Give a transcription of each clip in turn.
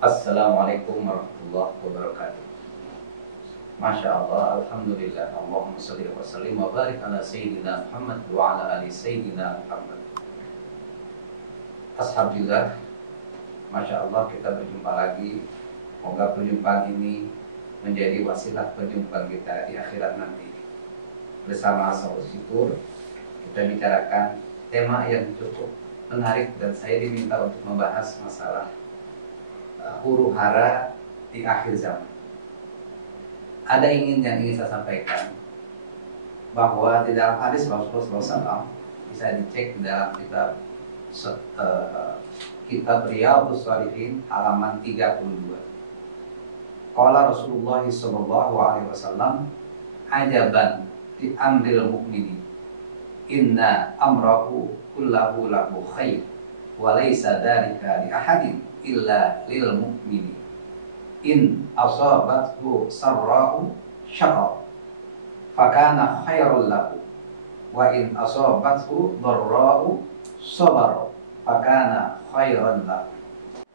Assalamualaikum warahmatullahi wabarakatuh. Masya Allah, Alhamdulillah. Allahumma salli wa sallim wa barik ala Sayyidina Muhammad wa ala ali Sayyidina Muhammad. Alhamdulillah, Masya Allah, kita berjumpa lagi. Semoga perjumpaan ini menjadi wasilah perjumpaan kita di akhirat nanti. Bersama Ashabul Syukur, kita bicarakan tema yang cukup menarik dan saya diminta untuk membahas masalah huru hara di akhir zaman. Ada yang ingin saya sampaikan bahwa di dalam hadis Rasulullah SAW bisa dicek di dalam kitab Riyadhus Shalihin halaman 32. Qala Rasulullah SAW, ajaban di amril mu'minin, inna amrahu kullahu lahu khair wa laysa dzalika li ahadin illa lil mu'mini in asabathu sarra'u syakar fakana khairul lahu wa in asabathu dharra'u sabara fakana khairan lahu.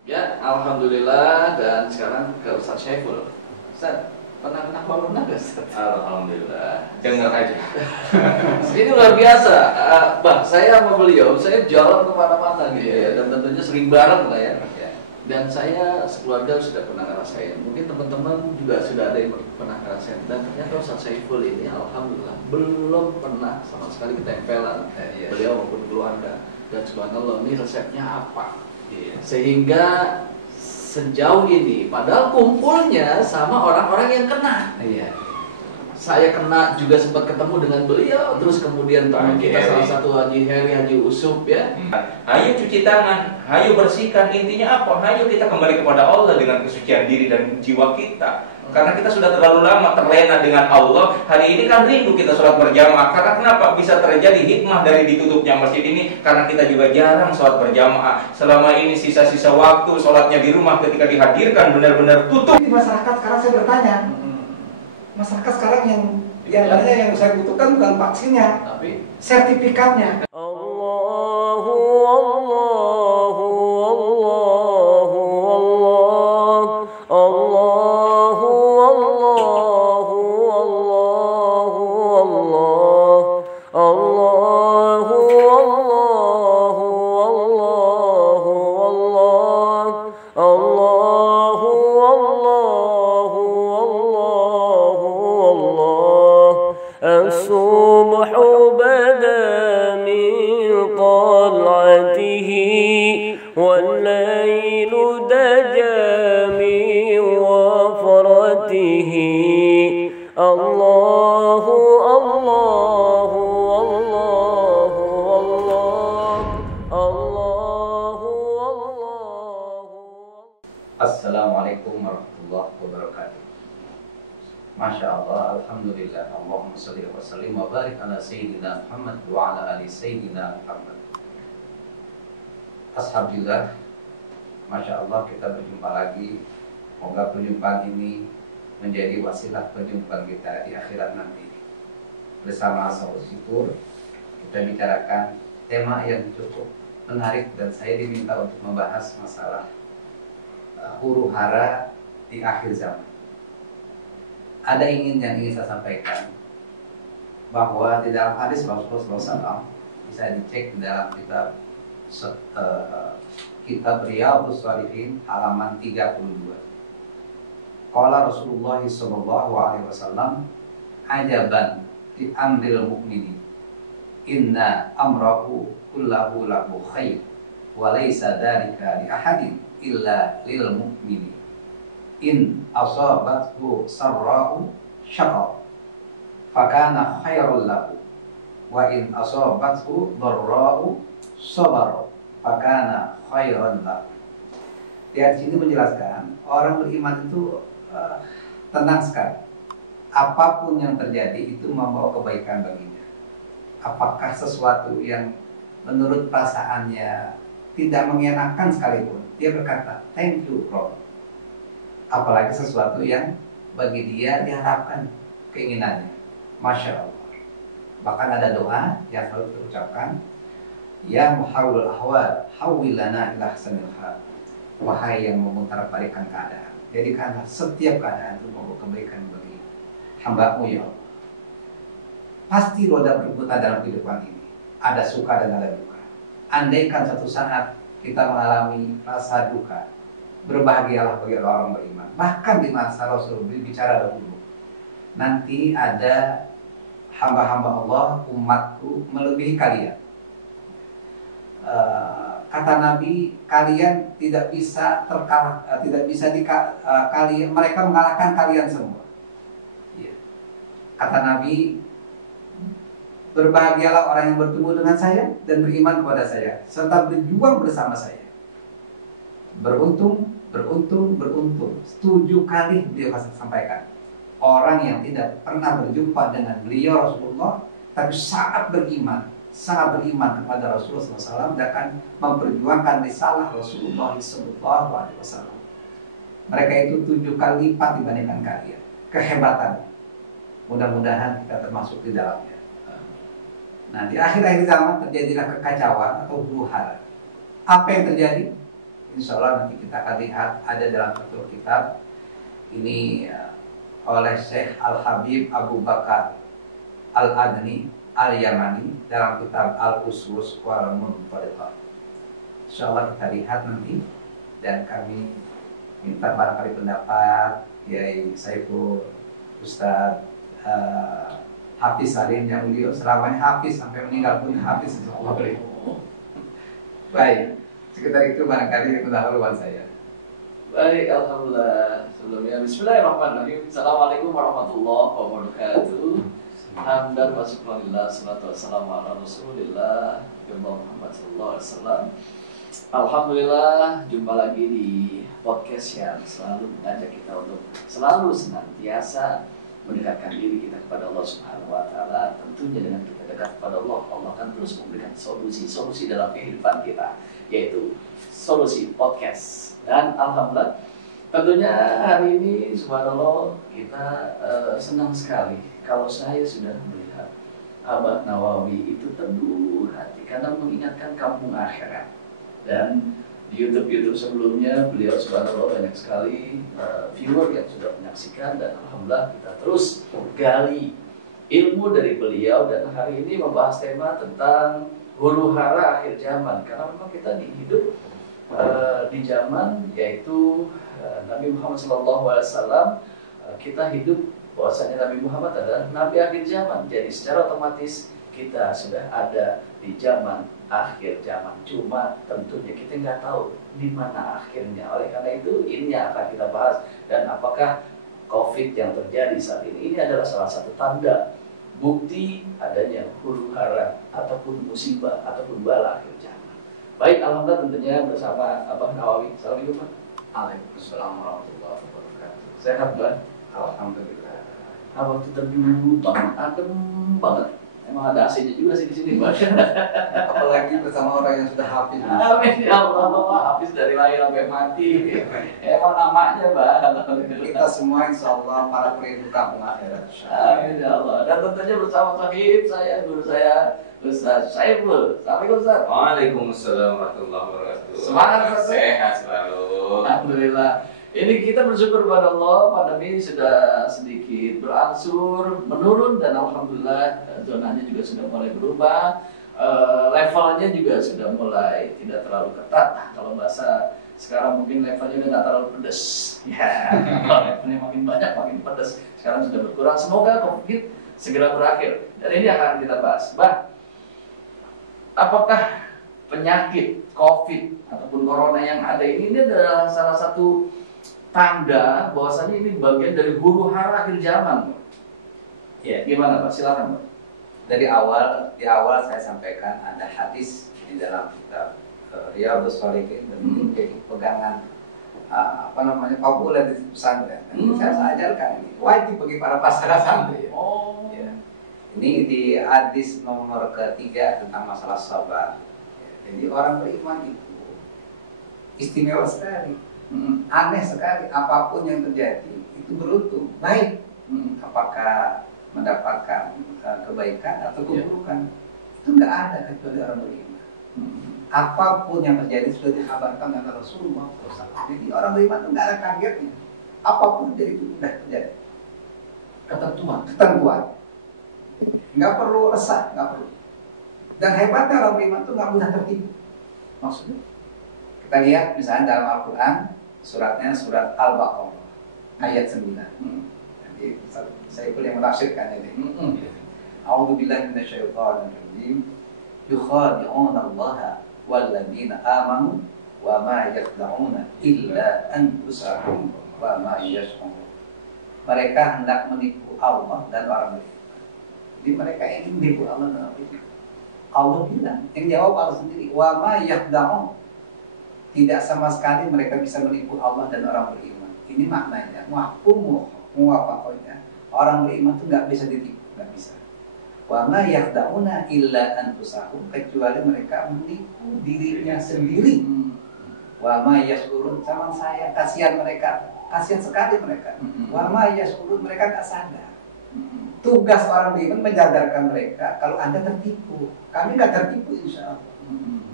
Ya, alhamdulillah. Dan sekarang ke Ustaz Syaiful. Ustaz, pernah corona gak Ustaz? Alhamdulillah. Dengar aja. Ini luar biasa. Bang, saya sama beliau, saya jalan kemana-mana gitu ya. Dan tentunya sering bareng lah ya. Dan saya sekeluarga sudah pernah ngerasain. Mungkin teman-teman juga sudah ada yang pernah ngerasain. Dan ternyata Ustaz Syaiful ini alhamdulillah belum pernah sama sekali ketempelan. Beliau maupun keluarga. Dan subhanallah, ini resepnya apa? Sehingga sejauh ini, padahal kumpulnya sama orang-orang yang kena. Saya kena juga sempat ketemu dengan beliau, terus kemudian teman kita salah satu Haji Heri, Haji Usup ya. Ayo cuci tangan, ayo bersihkan. Intinya apa? Ayo kita kembali kepada Allah dengan kesucian diri dan jiwa kita. Karena kita sudah terlalu lama terlena dengan Allah. Hari ini kan rindu kita sholat berjamaah. Karena kenapa? Bisa terjadi hikmah dari ditutupnya masjid ini karena kita juga jarang sholat berjamaah. Selama ini sisa-sisa waktu sholatnya di rumah ketika dihadirkan benar-benar tutup. Di masyarakat sekarang saya bertanya, masyarakat sekarang yang saya butuhkan bukan vaksinnya, tapi sertifikatnya. الصبح بدا من طلعته والليل دجى من وفرته الله الله الله الله الله الله. Assalamualaikum warahmatullahi wabarakatuh. Masya Allah, Alhamdulillah. Allahumma salli wa sallim wa barik ala Sayyidina Muhammad wa ala ali Sayyidina Muhammad. Alhamdulillah, Masya Allah, kita berjumpa lagi. Semoga perjumpaan ini menjadi wasilah perjumpaan kita di akhirat nanti. Bersama Ashabul Syukur, kita bicarakan tema yang cukup menarik dan saya diminta untuk membahas masalah huru hara di akhir zaman. Ada yang ingin saya sampaikan bahwa di dalam hadis Rasulullah SAW bisa dicek di dalam kitab Riyadhus Shalihin halaman 32. Qala Rasulullah SAW, ajaban di amril mu'minin, inna amrahu kullahu lahu khair wa laysa dzalika li ahadin illa lil mu'minin in asabathu sarra'u syakar fakana khairul lahu wa in asabathu dharra'u sabara fakana khairan lahu. Di sini menjelaskan orang beriman itu tenang sekali. Apapun yang terjadi itu membawa kebaikan baginya. Apakah sesuatu yang menurut perasaannya tidak mengenakan sekalipun, dia berkata thank you bro. Apalagi sesuatu yang bagi dia diharapkan keinginannya. Masya Allah. Bahkan ada doa yang selalu terucapkan, ya muhawwil ahwal hawwil lana ila ahsanil hal wahai yang memutar-balikan keadaan, jadikanlah setiap keadaan itu membawa kebaikan bagi hamba-Mu ya Allah. Pasti roda berputar dalam kehidupan ini, ada suka dan ada duka. Andaikan satu saat kita mengalami rasa duka, berbahagialah bagi orang beriman. Bahkan di masa Rasul bicara dahulu, nanti ada hamba-hamba Allah, umatku melebihi kalian. Kata Nabi, kalian tidak bisa terkalah, tidak bisa kalian, mereka mengalahkan kalian semua. Ya. Kata Nabi, berbahagialah orang yang bertemu dengan saya dan beriman kepada saya, serta berjuang bersama saya. Beruntung, beruntung, beruntung. 7 kali beliau sampaikan. Orang yang tidak pernah berjumpa dengan beliau Rasulullah, tapi sangat beriman kepada Rasulullah SAW, dan akan memperjuangkan risalah Rasulullah SAW. Mereka itu 7 kali lipat dibandingkan kalian. Kehebatan. Mudah-mudahan kita termasuk di dalamnya. Nah, di akhir-akhir zaman terjadilah kekacauan atau huru-hara. Apa yang terjadi? Insya Allah nanti kita akan lihat ada dalam satu kitab ini oleh Syekh Al-Habib Abu Bakar Al-Adni Al-Yamani dalam kitab Al-Usus wal Munfariqat. Insya Allah kita lihat nanti, dan kami minta barangkali pendapat Kiai Saiful, Ustadz Hafiz Salim yang beliau selamanya Hafiz sampai meninggal pun Hafiz, insya Allah beliau. Baik, sekitar itu barangkali pendahuluan saya. Baik, alhamdulillah. Sebelumnya bismillahirrahmanirrahim. Assalamualaikum warahmatullahi wabarakatuh. Hamdan wa syukurillah, salatu wassalamu ala Rasulillah Muhammad sallallahu alaihi wasallam. Alhamdulillah, jumpa lagi di podcast yang selalu mengajak kita untuk selalu senantiasa mendekatkan diri kita kepada Allah Subhanahu wa taala. Tentunya dengan kita dekat kepada Allah, Allah akan terus memberikan solusi dalam kehidupan kita, yaitu solusi podcast. Dan alhamdulillah, tentunya hari ini subhanallah kita senang sekali kalau saya sudah melihat Abah Nawawi itu teduh hati karena mengingatkan kampung akhirat. Dan di YouTube sebelumnya beliau subhanallah banyak sekali viewer yang sudah menyaksikan, dan alhamdulillah kita terus gali ilmu dari beliau. Dan hari ini membahas tema tentang huru-hara akhir zaman, karena memang kita hidup di zaman yaitu Nabi Muhammad SAW. Kita hidup bahwasanya Nabi Muhammad adalah Nabi akhir zaman, jadi secara otomatis kita sudah ada di zaman akhir zaman. Cuma tentunya kita nggak tahu di mana akhirnya. Oleh karena itu ini yang akan kita bahas. Dan apakah COVID yang terjadi saat ini adalah salah satu tanda bukti adanya huru-hara ataupun musibah ataupun bala akhir zaman. Baik, alhamdulillah tentunya bersama Abah Nawawi. Assalamualaikum. Waalaikumsalam warahmatullahi wabarakatuh. Sehat, Bang? Alhamdulillah. Abah itu teduh banget, adem banget. Emang ada AC-nya juga sih di sini, Bang. Apalagi bersama orang yang sudah hafiz. Amin ya Allah, hafiz dari lahir sampai mati. Emang namanya, Bang. Kita semua insya Allah para perindu kampung akhirat. Amin ya Allah. Dan tentunya bersama sahib saya, guru saya, Ustaz Saiful. Assalamualaikum, Ustaz. Waalaikumsalam warahmatullahi wabarakatuh. Semangat, Ustaz. Sehat selalu. Alhamdulillah. Ini kita bersyukur kepada Allah, pandemi sudah sedikit berangsur menurun, dan alhamdulillah zonanya juga sudah mulai berubah. Levelnya juga sudah mulai tidak terlalu ketat. Kalau bahasa sekarang mungkin levelnya udah nggak terlalu pedas. Ya, levelnya makin banyak makin pedas. Sekarang sudah berkurang. Semoga COVID segera berakhir. Dan ini akan kita bahas. Bah, apakah penyakit COVID ataupun corona yang ada ini adalah salah satu tanda bahwasanya ini bagian dari huru-hara akhir zaman? Ya, gimana Pak? Silakan Pak. Di awal saya sampaikan ada hadis di dalam kitab Riyadhus Shalihin, dan menjadi pegangan populer di pesantren. Saya ajarkan ini wajib bagi para pasara santri. Oh. Ya. Ini di hadis nomor ketiga tentang masalah sabar. Ya. Jadi orang beriman itu istimewa sekali. Aneh sekali, apapun yang terjadi itu beruntung, baik. Apakah mendapatkan kebaikan atau keburukan, itu nggak ada kecuali orang beriman. apapun yang terjadi sudah dikabarkan oleh Rasulullah SAW. Jadi orang beriman itu nggak ada kagetnya. Apapun jadi itu sudah terjadi. Ketentuan. Nggak perlu resah, nggak perlu. Dan hebatnya orang beriman itu nggak mudah tertipu. Maksudnya? Kita lihat misalnya dalam Al-Quran, suratnya surat Al-Baqarah ayat 9. Nanti saya yang menafsirkan ini. A'udzubillahi minasyaitonir rajim. Yukhadi'una Allah walladzina amanu wa ma yakhda'una illa anfusahum wa ma yash'urun. Mereka hendak menipu Allah dan orang beriman. Jadi mereka ingin menipu Allah dan orang beriman. Allah bilang, yang jawab Allah sendiri, wa ma yakhda'un. Tidak sama sekali mereka bisa menipu Allah dan orang beriman. Ini maknanya, muwafaqahnya. Orang beriman itu nggak bisa ditipu, nggak bisa. Wa ma yakhda'una illa anfusahum, kecuali mereka menipu dirinya sendiri. Wa ma yashurun, sama saya, kasihan mereka, kasihan sekali mereka. Wa ma yashurun, mereka nggak sadar. Tugas orang beriman menyadarkan mereka kalau Anda tertipu. Kami nggak tertipu, insya Allah.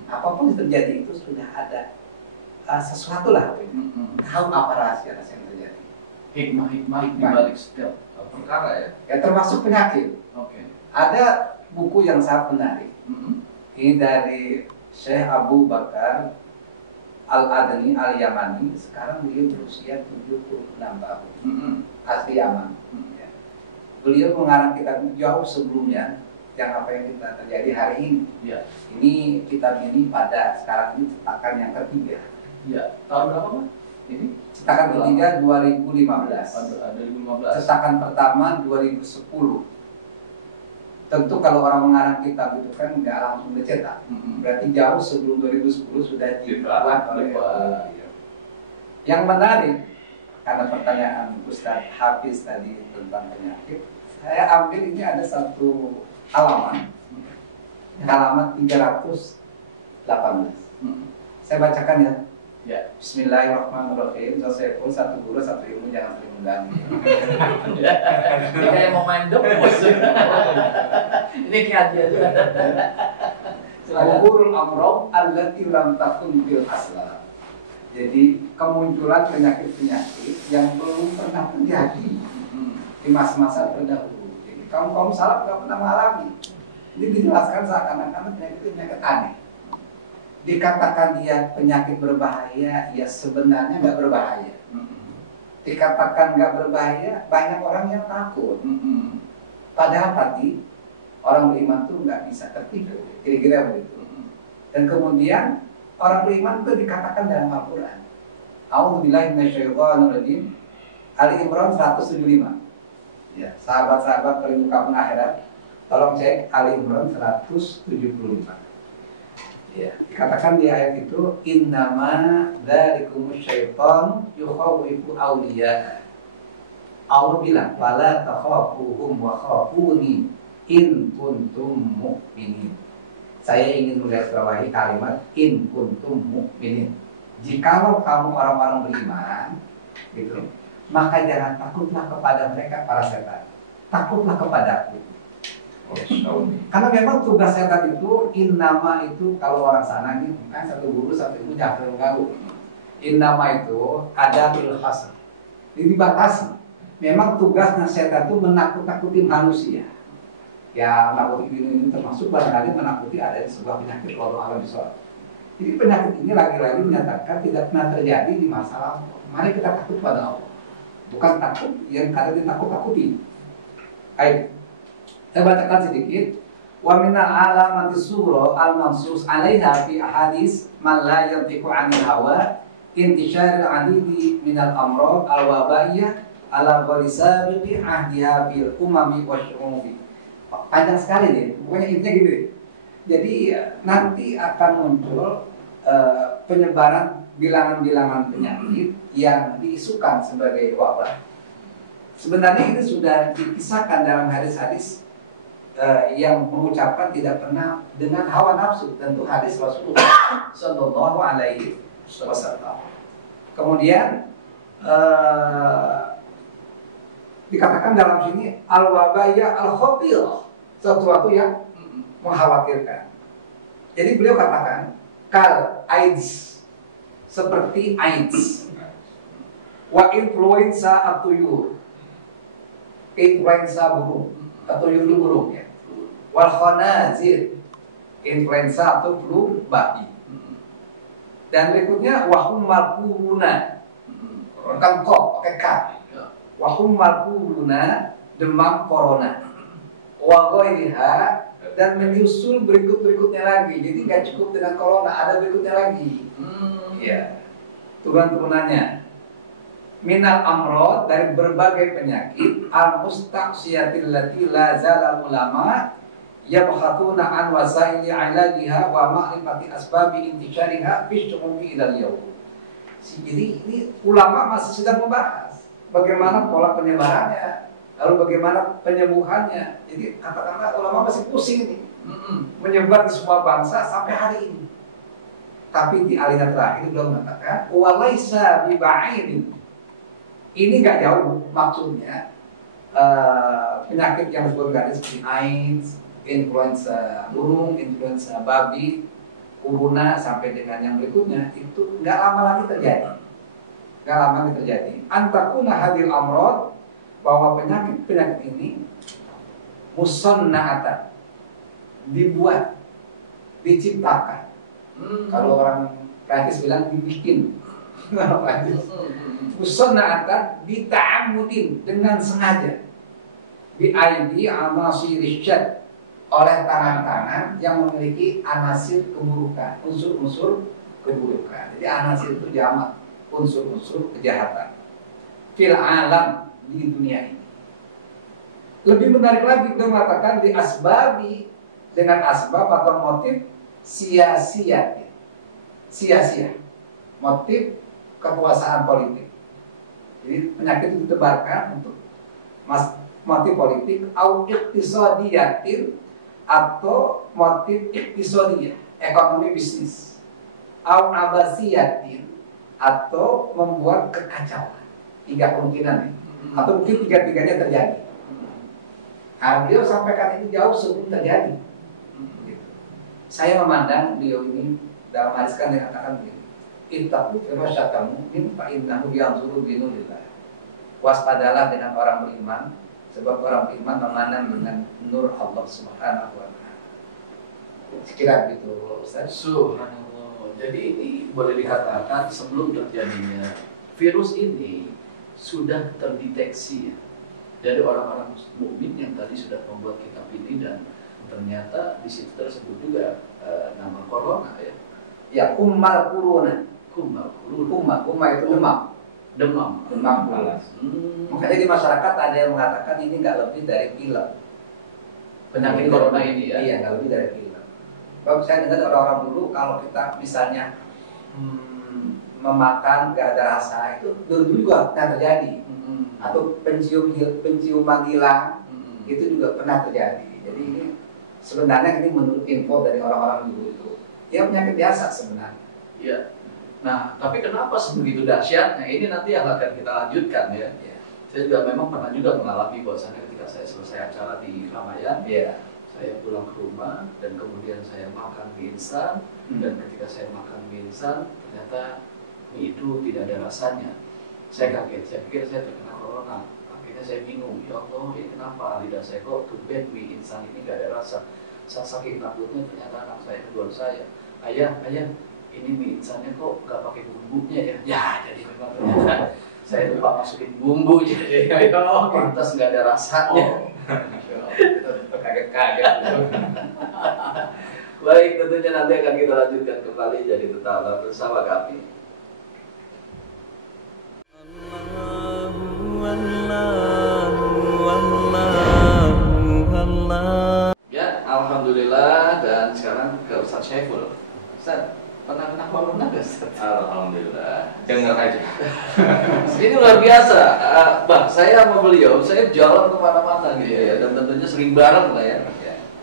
Apapun yang terjadi itu sudah ada sesuatu lah. Tahu apa rahasia yang terjadi. Hikmah di balik setiap perkara ya. Ya termasuk penyakit. Oke. Ada buku yang sangat menarik. Ini dari Syekh Abu Bakar Al-Adani Al-Yamani. Sekarang beliau berusia 76 tahun. Asli Yaman. Ya. Beliau mengarang kitab jauh sebelumnya yang apa yang kita terjadi hari ini. Ya. Ini kitab ini pada sekarang ini cetakan yang ketiga. Ya. Tahun berapa Pak? Ini cetakan ketiga 2015. 2015. Cetakan pertama 2010. Tentu kalau orang mengarang kitab itu kan nggak langsung dicetak. Berarti jauh sebelum 2010 sudah dibuat oleh beliau. Yang menarik, karena pertanyaan Ustadz Hafiz tadi tentang penyakit, saya ambil ini ada satu halaman 318. Saya bacakan ya. Ya. Bismillahirrahmanirrahim. Saya pun satu guru satu ilmu, jangan sering mengganggu. Ini kayak mau main debus. Ini kayak aja. Umurul amrob allati lam takun bil asla. Jadi kemunculan penyakit-penyakit yang belum pernah terjadi di masa-masa terdahulu. Jadi kaum salaf nggak pernah mengalami. Ini dijelaskan seakan-akan penyakit aneh. Dikatakan dia penyakit berbahaya, ya sebenarnya nggak berbahaya. Dikatakan nggak berbahaya, banyak orang yang takut. Padahal tadi orang beriman itu nggak bisa tertipu, kira-kira begitu. Dan kemudian orang beriman itu dikatakan dalam Al-Quran. A'udzubillahi minasyaitonirrajim. Ali Imran 175. Ya, sahabat-sahabat perindukan akhirat, tolong cek Ali Imran 175. Ya, dikatakan di ayat itu innama dzalikumus syaiton yukhawifu awliya. Allah bilang wala takhafuhum wa khafuni in kuntum mu'minin. Saya ingin menggarisbawahi kalimat in kuntum mu'minin. Jikalau kamu orang-orang beriman, gitu, maka jangan takutlah kepada mereka para setan. Takutlah kepadaku. Karena memang tugas setan itu innama itu kalau orang sana nih kan satu guru satu ilmu jangan terlalu. Innama itu adatul hasr. Jadi dibatasi. Memang tugasnya setan itu menakut-nakuti manusia. Ya menakuti ini termasuk barangkali menakuti ada sebuah penyakit kalau alam bisawab. Jadi penyakit ini lagi-lagi menyatakan tidak pernah terjadi di masa lalu. Mari kita takut pada Allah. Bukan takut yang kadang ditakut-takuti. Baik. Saya bacakan sedikit. Wa minal alamati sughra al-mansus 'alaiha fi ahadits man la yantiqu 'anil hawa intishar al-'adidi minal amrad al-wabaiyah ala ghairi sabiqi ahdiha bil umami wasyu'ubi. Panjang sekali nih. Pokoknya intinya gitu. Jadi nanti akan muncul penyebaran bilangan-bilangan penyakit yang diisukan sebagai wabah. Sebenarnya itu sudah dikisahkan dalam hadis-hadis yang mengucapkan tidak pernah dengan hawa nafsu, tentu hadis Rasulullah Sallallahu Alaihi Wasallam. Kemudian dikatakan dalam sini al-wabaya al-khatir, sesuatu yang mengkhawatirkan. Jadi beliau katakan kal AIDS, seperti AIDS. Wa influenza atuyur, influenza burung atau yulu burung ya. Wal khanazir, influenza atau flu babi. Dan berikutnya wahum markuruna, bukan kok, pakai k. Wahum markuruna, demam corona. Wa ghairiha, dan menyusul berikut-berikutnya lagi. Jadi nggak cukup dengan corona, ada berikutnya lagi. Ya, turunan-turunannya. Minal amrod, dari berbagai penyakit al-mustaqsiyatil lati la zalal ulama yabhatuna an wasaili ilajiha wa ma'rifati asbabi intisyariha fi syumuli ilal yawm. Jadi ini ulama masih sedang membahas bagaimana pola penyebarannya, lalu bagaimana penyembuhannya. Jadi katakanlah ulama masih pusing ini menyebar di semua bangsa sampai hari ini. Tapi di aliran terakhir beliau mengatakan walaisa biba'idin. Ini nggak jauh maksudnya, penyakit yang berorganisme seperti AIDS, influenza burung, influenza babi, corona sampai dengan yang berikutnya itu nggak lama lagi terjadi. Nggak lama lagi terjadi. Antakuna hadil amrod, bahwa penyakit ini musanna'atan, dibuat, diciptakan. Kalau orang Prancis bilang dibikin. Musanna'atan bita'amudin, dengan sengaja, bi aidi anasir syad, oleh tangan-tangan yang memiliki anasir keburukan, unsur-unsur keburukan. Jadi anasir itu jamak, unsur-unsur kejahatan fil alam, di dunia ini. Lebih menarik lagi itu mengatakan di asbabi, dengan asbab atau motif sia-sia, motif kekuasaan politik. Jadi penyakit itu ditebarkan untuk motif politik, au iqtisadiyatin, atau motif iqtisadiyah, ekonomi bisnis, au abasiyatin, atau membuat kekacauan. 3 kemungkinan ya. Atau mungkin 3-tiganya terjadi. Nah, beliau sampaikan ini jauh sebelum terjadi. Saya memandang beliau ini dalam hadis kan yang katakan begini, ittaqu firasyatamu min fa innahu yanzuru binulillah. Waspadalah dengan orang beriman, sebab orang beriman memandang dengan nur Allah Subhanahu wa taala. Sekira gitu, Ustaz. Subhanallah. Jadi ini boleh dikatakan sebelum terjadinya virus ini sudah terdeteksi ya, dari orang-orang mukmin yang tadi sudah membuat kitab ini, dan ternyata di situ tersebut juga nama corona ya. Ya, kummal kuruna. Kumma Kumma itu demam panas. Makanya di masyarakat ada yang mengatakan ini nggak lebih dari pilek. Penyakit corona ini ya. Iya, nggak lebih dari pilek. Kalau saya dengar orang-orang dulu kalau kita misalnya memakan nggak ada rasa, itu dulu juga pernah terjadi. Atau penciuman hilang, itu juga pernah terjadi. Jadi ini sebenarnya ini menurut info dari orang-orang dulu itu, ya penyakit biasa sebenarnya. Iya. Nah, tapi kenapa sebegitu dahsyatnya? Ini nanti yang akan kita lanjutkan ya. Saya juga memang pernah juga mengalami bahwasanya ketika saya selesai acara di Ramayan, saya pulang ke rumah dan kemudian saya makan mie instan, dan ketika saya makan mie instan ternyata mie itu tidak ada rasanya. Saya kaget, saya pikir saya terkena corona. Akhirnya saya bingung, ya Allah, ini kenapa lidah saya kok tumben mie instan ini gak ada rasa. Saya saking takutnya, ternyata anak saya kedua saya, ayah, ini mie instannya kok gak pakai bumbunya ya? Ya, jadi memang ternyata saya lupa masukin bumbu, jadi pantas gak ada rasanya. Kita kaget-kaget. Baik, tentunya nanti akan kita lanjutkan kembali, jadi tetaplah bersama kami. Ya, alhamdulillah, dan sekarang ke Ustaz Syaiful. Ustaz, pernah kena corona nggak, Ustaz? Alhamdulillah. Dengar aja. Ini luar biasa. Bang, saya sama beliau, saya jalan kemana-mana gitu ya, dan tentunya sering bareng lah ya.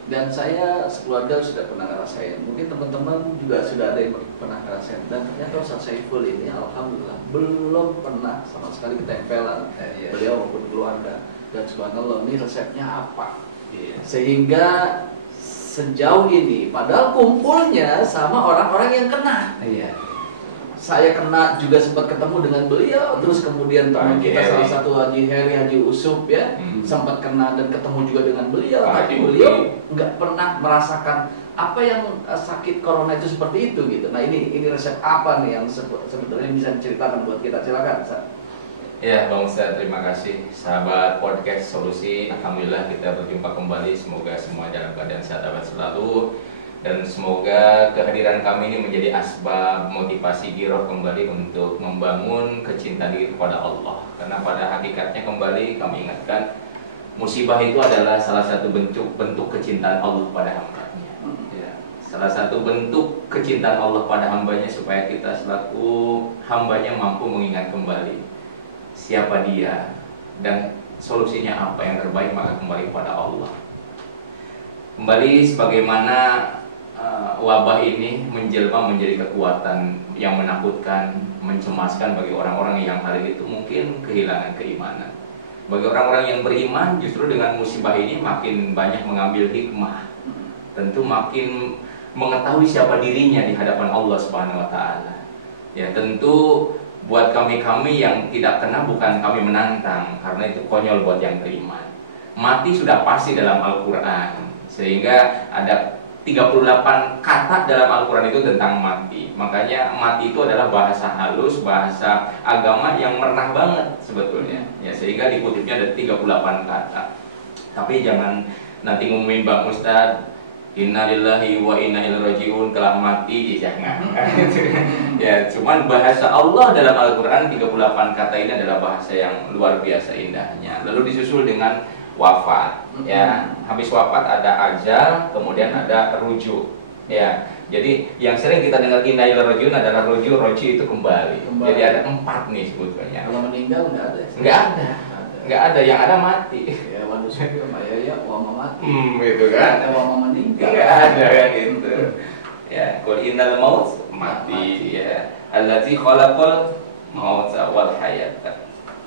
Dan saya sekeluarga sudah pernah ngerasain. Mungkin teman-teman juga sudah ada yang pernah ngerasain. Dan ternyata Ustaz Syaiful ini alhamdulillah belum pernah sama sekali ketempelan beliau maupun keluarga. Dan subhanallah, ini resepnya apa? Sehingga sejauh ini, padahal kumpulnya sama orang-orang yang kena. Iya. Saya kena juga sempat ketemu dengan beliau, terus kemudian teman kita salah satu Haji Heri, Haji Usup ya, sempat kena dan ketemu juga dengan beliau. Tapi beliau nggak pernah merasakan apa yang sakit corona itu seperti itu gitu. Nah ini resep apa nih yang sebetulnya bisa diceritakan buat kita? Silakan. Ya Bang Ustaz, terima kasih. Sahabat podcast Solusi, alhamdulillah kita berjumpa kembali. Semoga semua dalam keadaan sehat selalu. Dan semoga kehadiran kami ini menjadi asbab motivasi giroh kembali untuk membangun kecintaan diri kepada Allah. Karena pada hakikatnya kembali kami ingatkan, musibah itu adalah salah satu bentuk kecintaan Allah pada hambanya. Ya, salah satu bentuk kecintaan Allah pada hambanya supaya kita selaku hambanya mampu mengingat kembali siapa dia dan solusinya apa yang terbaik, maka kembali kepada Allah. Kembali sebagaimana wabah ini menjelma menjadi kekuatan yang menakutkan, mencemaskan bagi orang-orang yang hari itu mungkin kehilangan keimanan. Bagi orang-orang yang beriman, justru dengan musibah ini makin banyak mengambil hikmah. Tentu makin mengetahui siapa dirinya di hadapan Allah Subhanahu wa taala. Ya, tentu buat kami-kami yang tidak kena bukan kami menantang, karena itu konyol buat yang beriman. Mati sudah pasti dalam Al-Qur'an. Sehingga ada 38 kata dalam Al-Quran itu tentang mati. Makanya mati itu adalah bahasa halus, bahasa agama yang merenah banget sebetulnya ya, sehingga dikutipnya ada 38 kata. Tapi jangan nanti ngumumin Bang Ustadz innalillahi wa inna ilaihi rajiun telah mati, jangan. Ya, cuman bahasa Allah dalam Al-Quran 38 kata ini adalah bahasa yang luar biasa indahnya. Lalu disusul dengan wafat, ya. Habis wafat ada ajal, kemudian ada rujuk, ya. Jadi yang sering kita dengar inna ilaihi rajiun adalah rujuk, roji itu kembali. Jadi ada 4 nih sebetulnya. Kalau meninggal nggak ada. Nggak ada, yang ada mati. Ya manusia ya wama mati. Gitu kan? Wama meninggal. Nggak ada kan gitu. Ya, qul innal maut mati, ya. Allazi khalaqal maut wal hayat.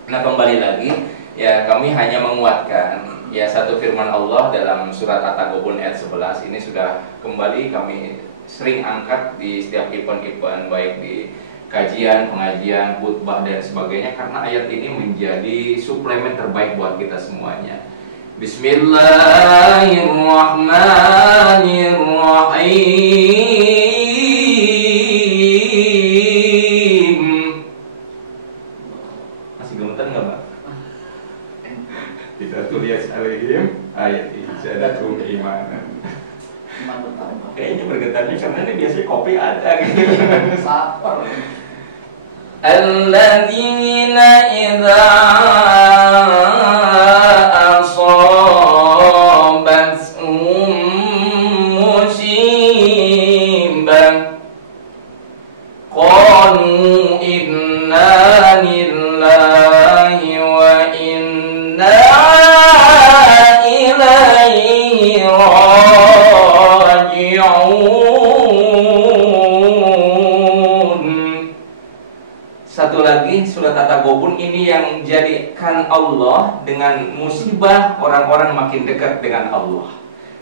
Nah, kembali lagi, ya kami hanya menguatkan ya satu firman Allah dalam surat At-Taghabun ayat 11 ini sudah kembali kami sering angkat di setiap event-event baik di kajian, pengajian, khutbah dan sebagainya, karena ayat ini menjadi suplemen terbaik buat kita semuanya. Bismillahirrahmanirrahim. Masih gemetar nggak, Pak? Kita tulis alaihim ayat ijadatum imanan. Kayaknya bergetarnya karena ini biasanya kopi ada gitu. Sabar. Alladzina idza asabathum musibah qalu inna lillahi wa inna ilaihi raji'un. Satu lagi surat At-Taghabun ini yang jadikan Allah dengan musibah orang-orang makin dekat dengan Allah.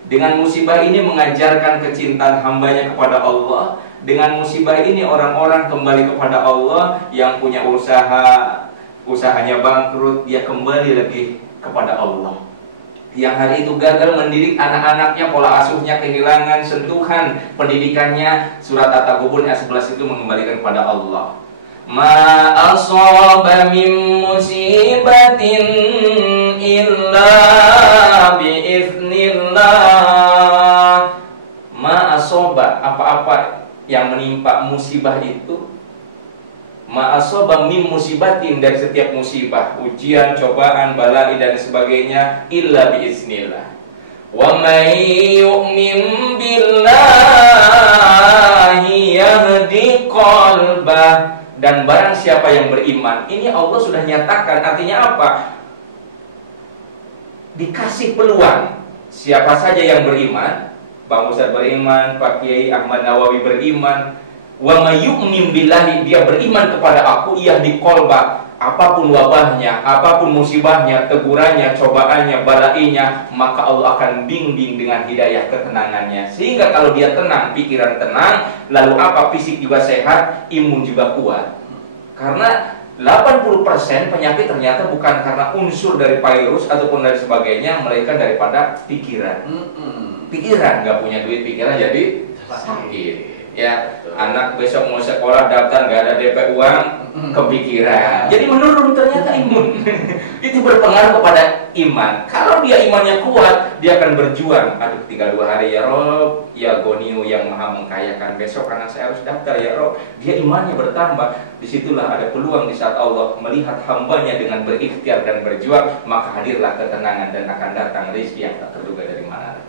Dengan musibah ini mengajarkan kecintaan hambanya kepada Allah. Dengan musibah ini orang-orang kembali kepada Allah. Yang punya usahanya bangkrut, dia kembali lagi kepada Allah. Yang hari itu gagal mendidik anak-anaknya, pola asuhnya kehilangan sentuhan pendidikannya, surat At-Taghabun ayat 11 itu mengembalikan kepada Allah. Ma asaba min musibatin illa biiznillah. Ma asaba, apa-apa yang menimpa musibah itu, ma asaba min musibatin, dari setiap musibah, ujian, cobaan, balai dan sebagainya, illa biiznillah. Wa may yu'min billahi yahdi qalbah. Dan barang siapa yang beriman, ini Allah sudah nyatakan, artinya apa? Dikasih peluang. Siapa saja yang beriman, Bang Ustaz beriman, Pak Kiai Ahmad Nawawi beriman, wa may yu'min billahi, dia beriman kepada aku, ia di qalba, apapun wabahnya, apapun musibahnya, tegurannya, cobaannya, balainya, maka Allah akan bimbing dengan hidayah ketenangannya. Sehingga kalau dia tenang, pikiran tenang, lalu apa, fisik juga sehat, imun juga kuat. Karena 80% penyakit ternyata bukan karena unsur dari virus ataupun dari sebagainya, melainkan daripada pikiran. Pikiran, nggak punya duit, pikiran jadi sakit. Ya, anak besok mau sekolah daftar nggak ada DP uang, kepikiran. Jadi menurun ternyata imun. Itu berpengaruh kepada iman. Kalau dia imannya kuat, dia akan berjuang. Aduh, tinggal 2 hari ya Rob, ya Goniu yang maha mengkayakan. Besok anak saya harus daftar ya Rob. Dia imannya bertambah. Disitulah ada peluang di saat Allah melihat hambanya dengan berikhtiar dan berjuang, maka hadirlah ketenangan dan akan datang rezeki yang tak terduga dari mana.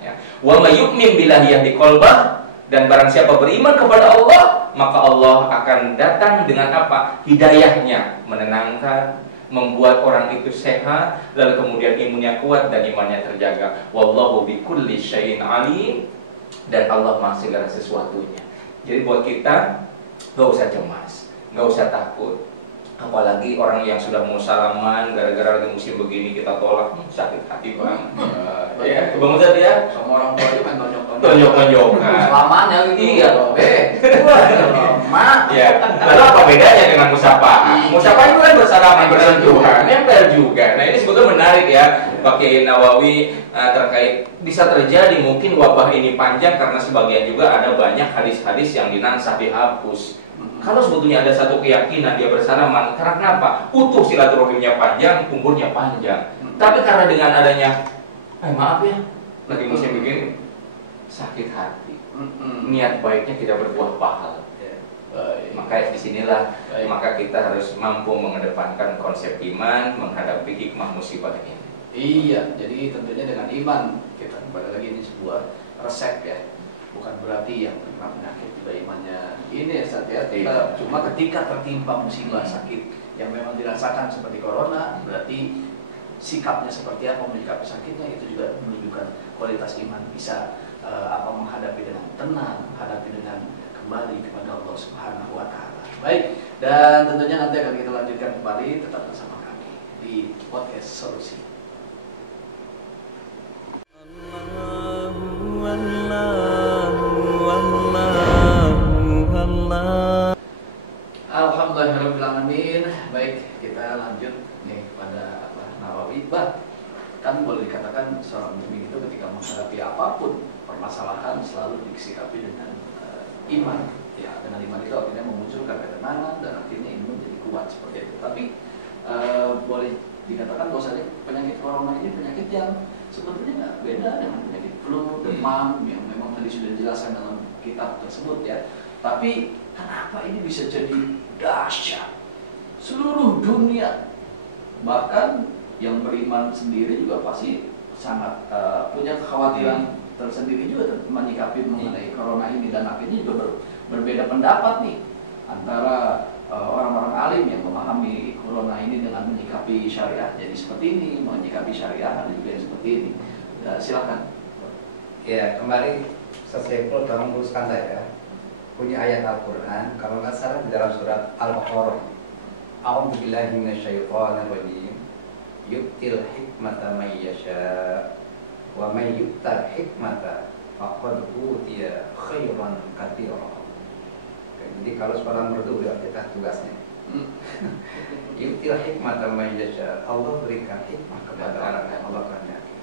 Wa may yu'min billahi yahdi qalbah. Dan barang siapa beriman kepada Allah, maka Allah akan datang dengan apa? Hidayahnya, menenangkan, membuat orang itu sehat, lalu kemudian imunnya kuat dan imannya terjaga. Wallahu bikulli syai'in alim. Dan Allah maha segala sesuatunya. Jadi buat kita, gak usah cemas, gak usah takut. Apalagi orang yang sudah mau salaman, gara-gara lagi musim begini kita tolak, sakit hati banget. Ya, Bang Ustaz ya, sama orang tua itu main tonjok-tonjokan. Selamanya gitu. Iya, Mak. Ya, lalu apa bedanya dengan musafah? Musafah itu kan bersalaman, bersentuhan, nempel juga. Nah ini sebetulnya menarik ya, pakai Nawawi terkait bisa terjadi mungkin wabah ini panjang karena sebagian juga ada banyak hadis-hadis yang dinansah, dihapus. Kalau sebetulnya ada satu keyakinan dia bersalaman, karena kenapa? Utuh silaturahimnya panjang, umurnya panjang. Tapi karena dengan adanya, maaf ya, lagi musim begini, sakit hati. Niat baiknya tidak berbuah pahala. Maka disinilah maka kita harus mampu mengedepankan konsep iman menghadapi hikmah musibah ini. Iya, jadi tentunya dengan iman kita kembali lagi ini sebuah resep ya. Bukan berarti yang terkena penyakit juga imannya ini ya Ustaz ya. Cuma ketika tertimpa musibah sakit yang memang dirasakan seperti corona, berarti sikapnya seperti apa menyikapi sakitnya itu juga menunjukkan kualitas iman bisa menghadapi dengan tenang, menghadapi dengan kembali kepada Allah Subhanahu wa taala. Baik, dan tentunya nanti akan kita lanjutkan kembali, tetap bersama kami di podcast Solusi. Alhamdulillahirrahmanirrahim. Baik, kita lanjut nih pada Nawawi. Kan boleh dikatakan seorang mukmin itu ketika menghadapi apapun permasalahan selalu disikapi dengan iman. Ya, dengan iman itu akhirnya memunculkan ketenangan dan akhirnya imun jadi kuat seperti itu. Tapi boleh dikatakan bahwasanya penyakit corona ini penyakit yang sebetulnya nggak beda dengan penyakit flu, demam yang memang tadi sudah dijelaskan dalam kitab tersebut ya. Tapi kenapa ini bisa jadi dahsyat seluruh dunia? Bahkan yang beriman sendiri juga pasti sangat punya kekhawatiran tersendiri juga menyikapi mengenai corona ini, dan akhirnya juga berbeda pendapat nih antara orang-orang alim yang memahami corona ini dengan menyikapi syariah jadi seperti ini, menyikapi syariah ada juga yang seperti ini. Silakan. Ya, kembali Saiful tolong luruskan saya. Punya ayat Al-Quran, kalau nggak salah di dalam surat Al-Baqarah. A'udzubillahi minasyaitonirrajim. Yu'til hikmata may yasha wa may yu'tal hikmata faqad utiya khairan katsira. Jadi kalau seorang berdua kita tugasnya. Yu'til hikmata may yasha. Allah berikan hikmah kepada orang yang Allah kehendaki.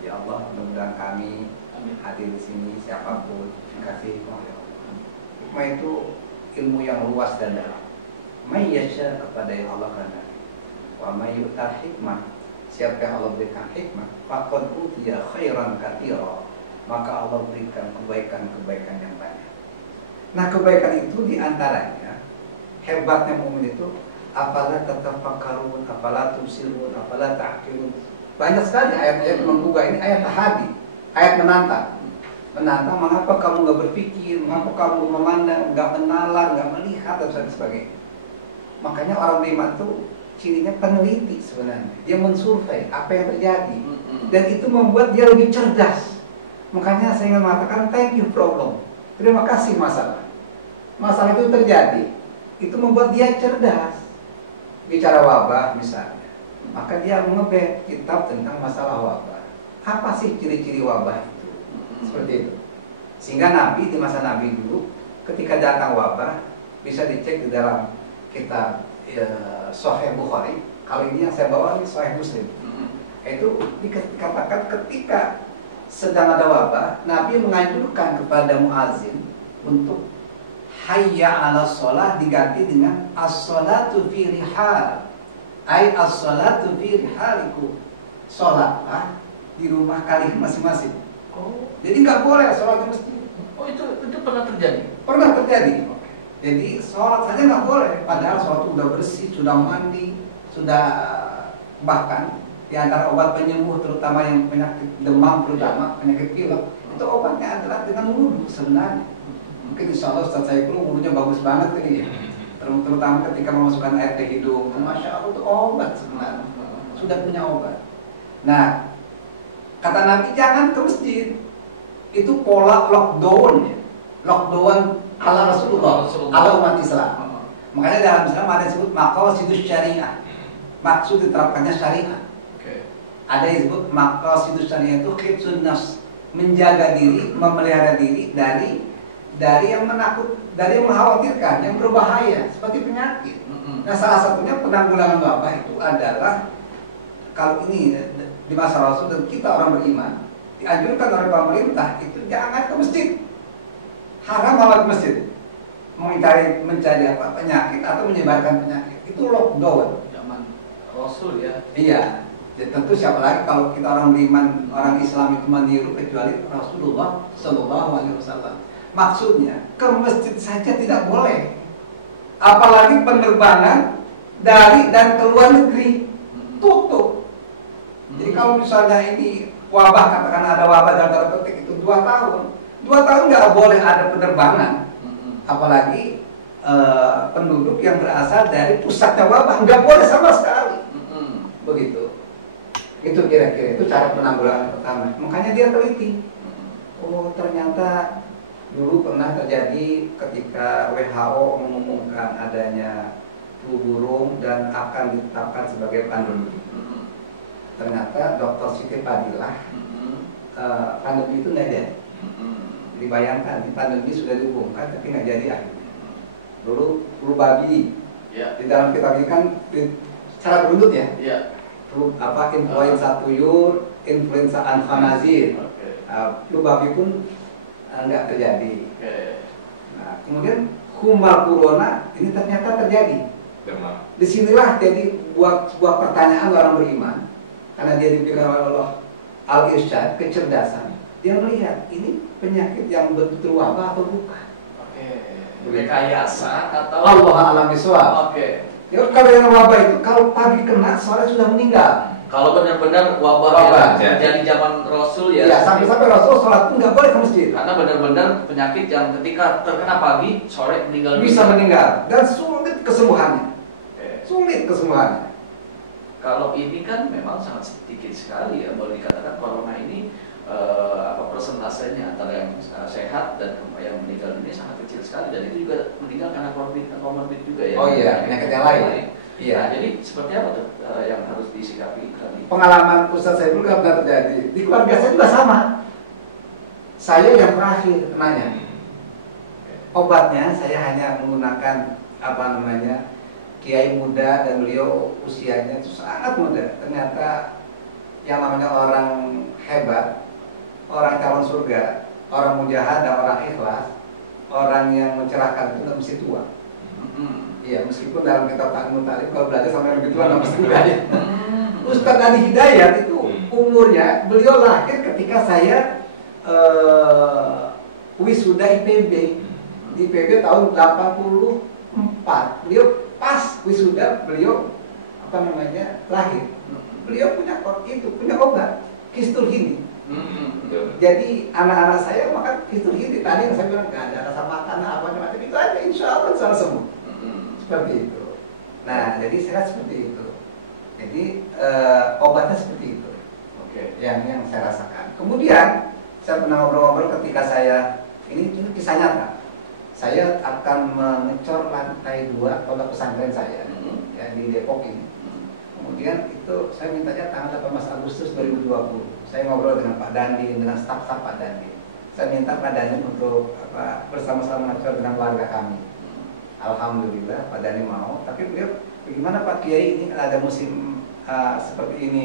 Ya Allah, mudah-mudahan kami hadir di sini siapapun kasih hikmah. Hikmah itu ilmu yang luas dan dalam. May yasha kepada yang Allah kehendaki. Wa may yu'tal hikmah, siapa yang Allah berikan hikmah, faqad utiya khairan katsira, maka Allah berikan kebaikan-kebaikan yang banyak. Nah, kebaikan itu diantaranya hebatnya mukmin itu afala tatafakkarun, afala tubsirun, afala ta'qilun. Banyak sekali ayat-ayat menggugah. Ini ayat tahadi, ayat menantang. Menantang, mengapa kamu nggak berpikir, mengapa kamu memandang, nggak menalar, nggak melihat dan sebagainya. Makanya orang beriman itu cirinya peneliti sebenarnya. Dia mensurvei apa yang terjadi, dan itu membuat dia lebih cerdas. Makanya saya ingin mengatakan thank you problem. Terima kasih masalah. Masalah itu terjadi, itu membuat dia cerdas. bicara wabah misalnya, maka dia mengebet kitab tentang masalah wabah. Apa sih ciri-ciri wabah itu? Seperti itu. Sehingga Nabi di masa Nabi dulu, ketika datang wabah, bisa dicek di dalam kitab Sahih Bukhari. Kali ini yang saya bawa ini Sahih Muslim. Itu dikatakan ketika sedang ada wabah, Nabi menganjurkan kepada muazin untuk hayya 'ala shalah diganti dengan as-salatu fi rihal. Ai as-salatu fi rihalikum. Salatlah di rumah kalian masing-masing. Oh, Jadi nggak boleh sholat di masjid. oh itu pernah terjadi. Pernah terjadi. Jadi sholat saja nggak boleh. Padahal sholat itu sudah bersih, sudah mandi, sudah bahkan di antara obat penyembuh terutama yang penyakit demam, terutama penyakit pilek, itu obatnya adalah dengan wudhu sebenarnya. Mungkin insya Allah Ustaz Saiful wudhunya bagus banget ini ya. Terutama ketika memasukkan air ke hidung, masya Allah itu obat sebenarnya. Sudah punya obat. Nah, kata Nabi jangan ke masjid. Itu pola lockdown ya. Lockdown ala Rasulullah, ala umat Islam. Makanya dalam Islam ada yang disebut maqasidus syariah. Maksud diterapkannya syariah. Ada yang disebut maqasidus syariah itu hifdzun nafs, menjaga diri, memelihara diri dari yang menakut, dari yang mengkhawatirkan, yang berbahaya seperti penyakit. Nah, salah satunya penanggulangan wabah itu adalah kalau ini di masa Rasul dan kita orang beriman dianjurkan oleh pemerintah itu jangan ke masjid. Haram awal ke masjid. Mencari apa penyakit atau menyebarkan penyakit. Itu lockdown. Zaman Rasul ya. Iya. Ya, tentu siapa lagi kalau kita orang beriman, orang Islam itu meniru kecuali Rasulullah Shallallahu Alaihi Wasallam. Maksudnya ke masjid saja tidak boleh, apalagi penerbangan dari dan ke luar negeri tutup. Jadi kalau misalnya ini wabah, katakan ada wabah dalam tanda petik itu 2 tahun, 2 tahun nggak boleh ada penerbangan, apalagi penduduk yang berasal dari pusatnya wabah nggak boleh sama sekali. Begitu. Itu kira-kira itu cara penanggulangan pertama. Makanya dia teliti. Oh ternyata dulu pernah terjadi ketika WHO mengumumkan adanya flu burung dan akan ditetapkan sebagai pandemi. Ternyata Dr. Siti Fadilah pandemi itu nggak jadi. Dibayangkan di pandemi sudah diumumkan tapi nggak jadi akhirnya. Dulu flu babi. Ya. Di dalam kitab ini kan secara berunut ya. Iya. Influenza tuyul, influenza anfanazir, flu babi pun nggak terjadi. Nah, kemudian kumbal corona ini ternyata terjadi. Disinilah jadi sebuah pertanyaan orang beriman, karena dia diberikan oleh Allah al-irsyad, kecerdasan. Dia melihat ini penyakit yang betul wabah atau bukan. Rekayasa atau Allah alam bisawab. Ya, kalau yang wabah itu kalau pagi kena sore sudah meninggal. Kalau benar-benar wabah yang terjadi zaman Rasul ya. Ya, sampai Rasul sholat pun nggak boleh ke masjid. Karena benar-benar penyakit yang ketika terkena pagi sore meninggal. Bisa meninggal dan sulit kesembuhannya. Sulit kesembuhannya. Kalau ini kan memang sangat sedikit sekali ya, boleh dikatakan corona ini persentasenya antara yang sehat dan yang meninggal ini sangat kecil sekali, dan itu juga meninggal karena comorbid juga ya. Oh iya, penyakit yang lain. Iya. Nah, jadi seperti apa tuh yang harus disikapi kali? Pengalaman Ustaz saya dulu pernah terjadi di keluarga saya juga sama. Saya yang terakhir kenanya. Obatnya saya hanya menggunakan kiai muda dan beliau usianya itu sangat muda. Ternyata yang namanya orang hebat, orang calon surga, orang mujahadah, orang ikhlas, orang yang mencerahkan itu nggak mesti tua. Iya, meskipun dalam kitab Ta'limut Ta'lim kalau belajar sampai lebih tua nggak mesti tua ya. Ustaz Ali Hidayat itu umurnya, beliau lahir ketika saya wisuda IPB. Di IPB tahun 84. Beliau pas wisuda, beliau lahir. Beliau punya obat Kisturhini. Jadi anak-anak saya makan Kisturhini. Tadi saya bilang nggak ada rasa makan apa-apa itu aja, insya Allah salah sembuh. Seperti itu. Nah, jadi saya seperti itu. Jadi obatnya seperti itu. Yang saya rasakan. Kemudian saya pernah ngobrol-ngobrol ketika saya ini kisah nyata. Saya akan mengecor lantai 2 pondok pesantren saya. ya di Depok ini. Kemudian itu saya mintanya tanggal 18 Agustus 2020. Saya ngobrol dengan Pak Dandi, dengan staf-staf Pak Dandi. Saya minta Pak Dandi untuk bersama-sama ngobrol dengan warga kami. Alhamdulillah Pak Dani mau, tapi beliau bagaimana Pak Kiai ini ada musim seperti ini.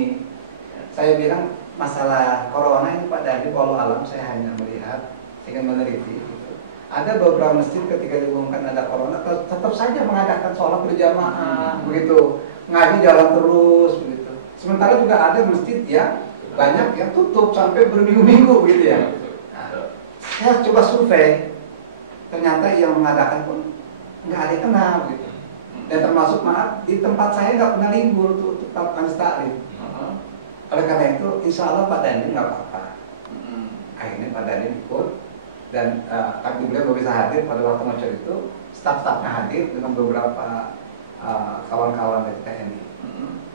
Saya bilang masalah corona ini Pak Dani, walau alam saya hanya melihat, ingin meneliti gitu. Ada beberapa masjid ketika diumumkan ada corona tetap saja mengadakan sholat berjamaah begitu, ngaji jalan terus begitu. Sementara juga ada masjid yang banyak yang tutup sampai berminggu-minggu gitu ya. Nah, saya coba survei, ternyata yang mengadakan pun nggak ada yang kenal gitu. Dan termasuk maaf di tempat saya nggak pernah libur tuh tetap Anis Taklim. Oleh karena itu insya Allah Pak Dani nggak apa-apa. Akhirnya Pak Dani ikut dan kami beliau bisa hadir pada waktu ngocor itu, staf-stafnya hadir dengan beberapa kawan-kawan dari TNI.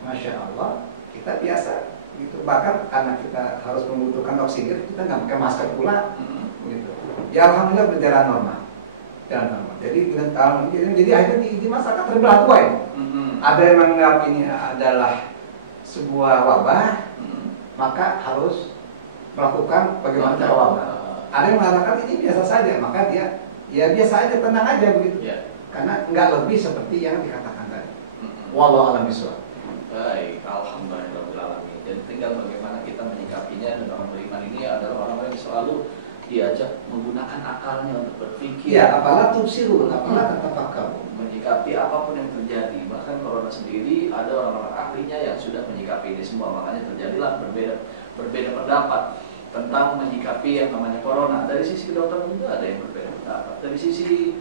Masya Allah kita biasa gitu. Bahkan karena kita harus membutuhkan oksigen kita nggak pakai masker pula gitu. Ya alhamdulillah berjalan normal. Jadi akhirnya di masyarakat terbelah dua ya. Ada yang menganggap ini adalah sebuah wabah, maka harus melakukan bagaimana cara wabah. Ada yang mengatakan ini biasa saja, maka dia ya biasa aja, tenang aja begitu. Karena nggak lebih seperti yang dikatakan tadi. Wallahu a'lam bishawab. Baik, alhamdulillahirobbilalamin. Dan tinggal bagaimana kita menyikapinya. Dan orang beriman ini adalah orang yang selalu diajak menggunakan akalnya untuk berpikir. Ya, apalah tubsirun, apalah tatafakkarun. Menyikapi apapun yang terjadi. Bahkan corona sendiri ada orang-orang ahlinya yang sudah menyikapi ini semua. Makanya terjadilah berbeda pendapat tentang menyikapi yang namanya corona. Dari sisi kedokteran juga ada yang berbeda pendapat. Dari sisi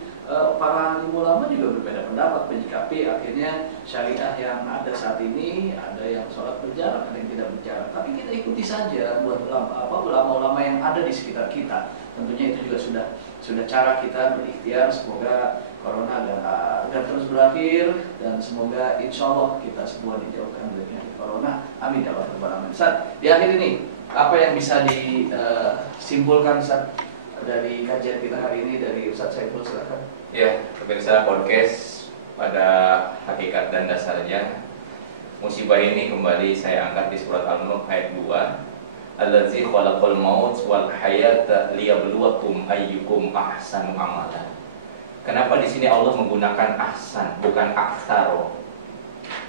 para ulama juga berbeda pendapat menyikapi akhirnya syariah yang ada saat ini. Ada yang sholat berjarak, ada yang tidak berjarak. Tapi kita ikuti saja buat ulama-ulama yang ada di sekitar kita. Tentunya itu juga sudah cara kita berikhtiar. Semoga corona agar terus berakhir dan semoga insya Allah kita semua dijauhkan dari penyakit corona. Amin ya rabbal alamin. Ustaz, di akhir ini apa yang bisa disimpulkan Ustaz dari kajian kita hari ini dari Ustaz Saiful, silakan. Ya, pemirsa podcast pada hakikat dan dasarnya musibah ini kembali saya angkat di surat Al-Mulk ayat 2. Allazi khalaqal maut wal hayata liyabluwakum ayyukum ahsanu amala. Kenapa di sini Allah menggunakan ahsan bukan aktsaro?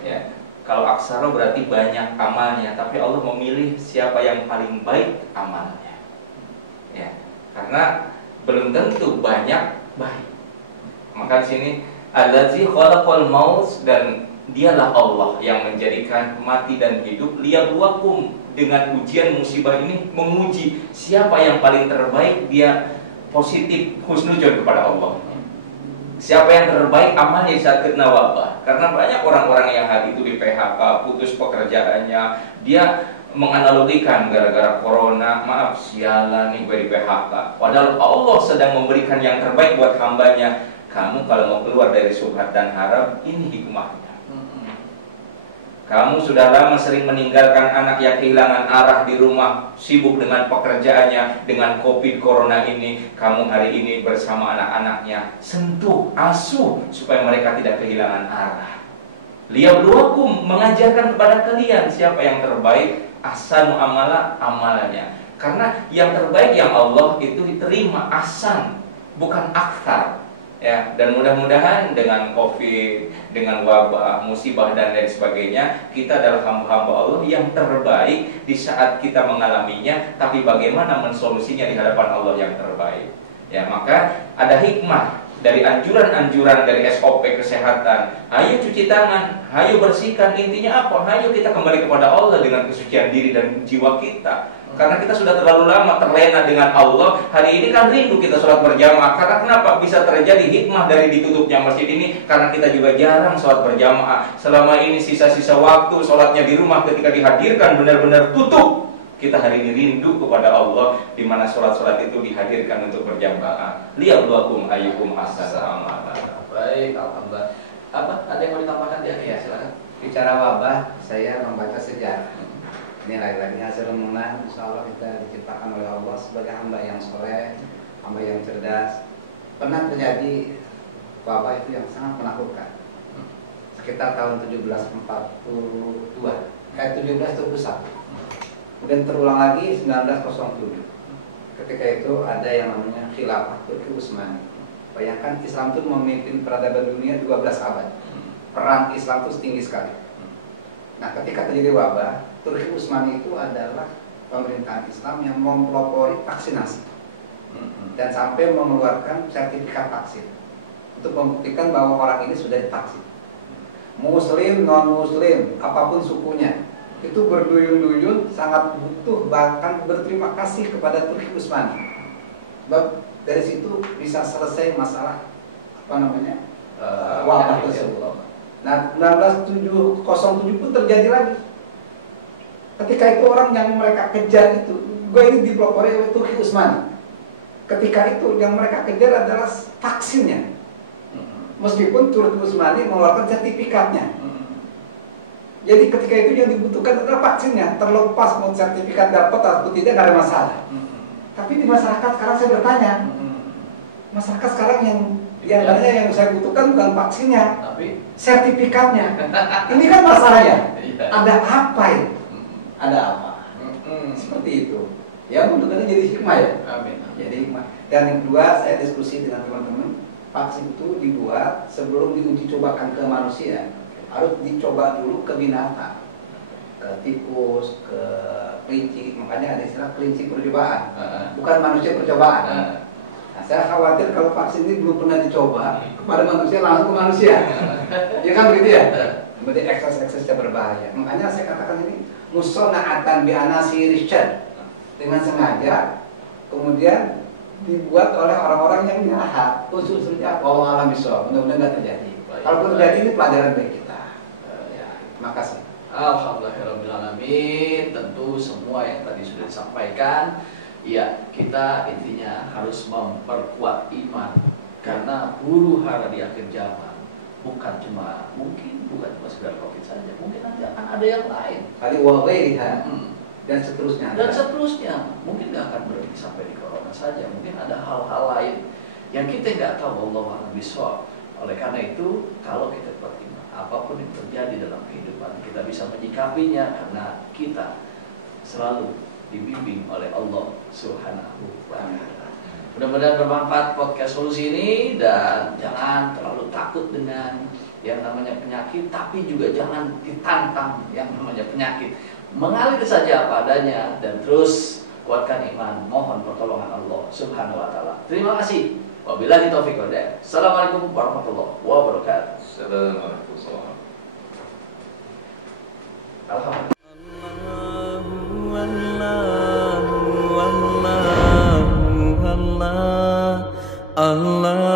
Ya, kalau aksaro berarti banyak amalnya, tapi Allah memilih siapa yang paling baik amalnya. Ya, karena belum tentu banyak baik. Maka di sini allazi khalaqal maut, dan dialah Allah yang menjadikan mati dan hidup, liyabluwakum, dengan ujian musibah ini menguji siapa yang paling terbaik, dia positif husnuzon kepada Allah. Siapa yang terbaik amalnya di saat kena wabah. Karena banyak orang-orang yang hari itu di PHK, putus pekerjaannya, dia menganalogikan gara-gara corona, maaf sialan nih gue di PHK. Padahal Allah sedang memberikan yang terbaik buat hambanya. Kamu kalau mau keluar dari syubhat dan haram, ini hikmahnya. Kamu sudah lama sering meninggalkan anak yang kehilangan arah di rumah, sibuk dengan pekerjaannya, dengan COVID corona ini. Kamu hari ini bersama anak-anaknya, sentuh, asuh supaya mereka tidak kehilangan arah. Liyabluwakum, mengajarkan kepada kalian siapa yang terbaik, ahsanu amala, amalannya. Karena yang terbaik yang Allah itu diterima ahsan, bukan aktsar. Ya, dan mudah-mudahan dengan COVID, dengan wabah, musibah dan lain sebagainya, kita adalah hamba-hamba Allah yang terbaik di saat kita mengalaminya, tapi bagaimana mensolusinya di hadapan Allah yang terbaik. Ya, maka ada hikmah dari anjuran-anjuran dari SOP kesehatan. Ayo cuci tangan, ayo bersihkan. Intinya apa? Ayo kita kembali kepada Allah dengan kesucian diri dan jiwa kita. Karena kita sudah terlalu lama terlena dengan Allah. Hari ini kan rindu kita sholat berjamaah. Karena kenapa? Bisa terjadi hikmah dari ditutupnya masjid ini, karena kita juga jarang sholat berjamaah. Selama ini sisa-sisa waktu sholatnya di rumah, ketika dihadirkan benar-benar tutup. Kita hari ini rindu kepada Allah, di mana sholat-sholat itu dihadirkan untuk berjamaah. Liyabluwakum ayyukum ahsanu amala. Baik, alhamdulillah. Apa? Ada yang mau ditambahkan di akhir? Ya, silakan. Bicara wabah, saya membaca sejarah. Ini lagi-lagi hasil renungan. Insya Allah kita diciptakan oleh Allah sebagai hamba yang soleh, hamba yang cerdas. Pernah terjadi wabah itu yang sangat menakutkan. sekitar tahun 1741. Kemudian terulang lagi 1907. Ketika itu ada yang namanya Khilafah Turki Utsmani. Bayangkan Islam itu memimpin peradaban dunia 12 abad. Peran Islam itu tinggi sekali. Nah, ketika terjadi wabah, Turki Utsmani itu adalah pemerintahan Islam yang mempelopori vaksinasi dan sampai mengeluarkan sertifikat vaksin untuk membuktikan bahwa orang ini sudah divaksin. Muslim, non-muslim, apapun sukunya, itu berduyun-duyun sangat butuh, bahkan berterima kasih kepada Turki Utsmani. Sebab dari situ bisa selesai masalah wabah tersebut. Nah, 1907 pun terjadi lagi. Ketika itu orang yang mereka kejar itu, gue ini dipelopori oleh Turki Utsmani. Ketika itu yang mereka kejar adalah vaksinnya. Meskipun Turki Utsmani mengeluarkan sertifikatnya. Jadi ketika itu yang dibutuhkan adalah vaksinnya. Terlepas mau sertifikat dapat atau tidak, nggak ada masalah. Tapi di masyarakat sekarang saya bertanya, masyarakat sekarang yang saya butuhkan bukan vaksinnya, tapi sertifikatnya. Ini kan masalahnya. Ada apa ya? Ada apa? Seperti itu. Ya mudah-mudahan jadi hikmah ya. Amin. Jadi hikmah. Dan yang kedua, saya diskusi dengan teman-teman, vaksin itu dibuat sebelum diuji cobakan ke manusia. Harus dicoba dulu ke binatang, ke tikus, ke kelinci. Makanya ada istilah kelinci percobaan, bukan manusia percobaan. Nah, saya khawatir kalau vaksin ini belum pernah dicoba kepada manusia, langsung ke manusia. Ya kan begitu ya? Berarti ekses-eksesnya berbahaya. Makanya saya katakan ini musona'atan bi'anasi Richard, dengan sengaja kemudian dibuat oleh orang-orang yang jahat. Khususnya Allah alam bisawab. Mudah-mudahan tidak terjadi. Kalau terjadi ini pelajaran bagi kita. Terima kasih. Alhamdulillahirobbilalamin. Tentu semua yang tadi sudah disampaikan, ya kita intinya harus memperkuat iman, karena huru hara di akhir zaman bukan cuma sekedar COVID saja, mungkin nanti akan ada yang lain. Kali wabah dan seterusnya. Mungkin nggak akan berhenti sampai di corona saja. Mungkin ada hal-hal lain yang kita nggak tahu. Wallahu a'lam bishawab. Oleh karena itu, kalau kita beriman, apapun yang terjadi dalam kehidupan, kita bisa menyikapinya karena kita selalu dibimbing oleh Allah Subhanahu wa Ta'ala. Mudah-mudahan bermanfaat podcast solusi ini, dan jangan terlalu takut dengan yang namanya penyakit, tapi juga jangan ditantang yang namanya penyakit. Mengalir saja apa adanya dan terus kuatkan iman, mohon pertolongan Allah Subhanahu wa Ta'ala. Terima kasih. Wabillahi taufiq wal hidayah. Assalamualaikum warahmatullahi wabarakatuh. Assalamualaikum. Alhamdulillah. Allahu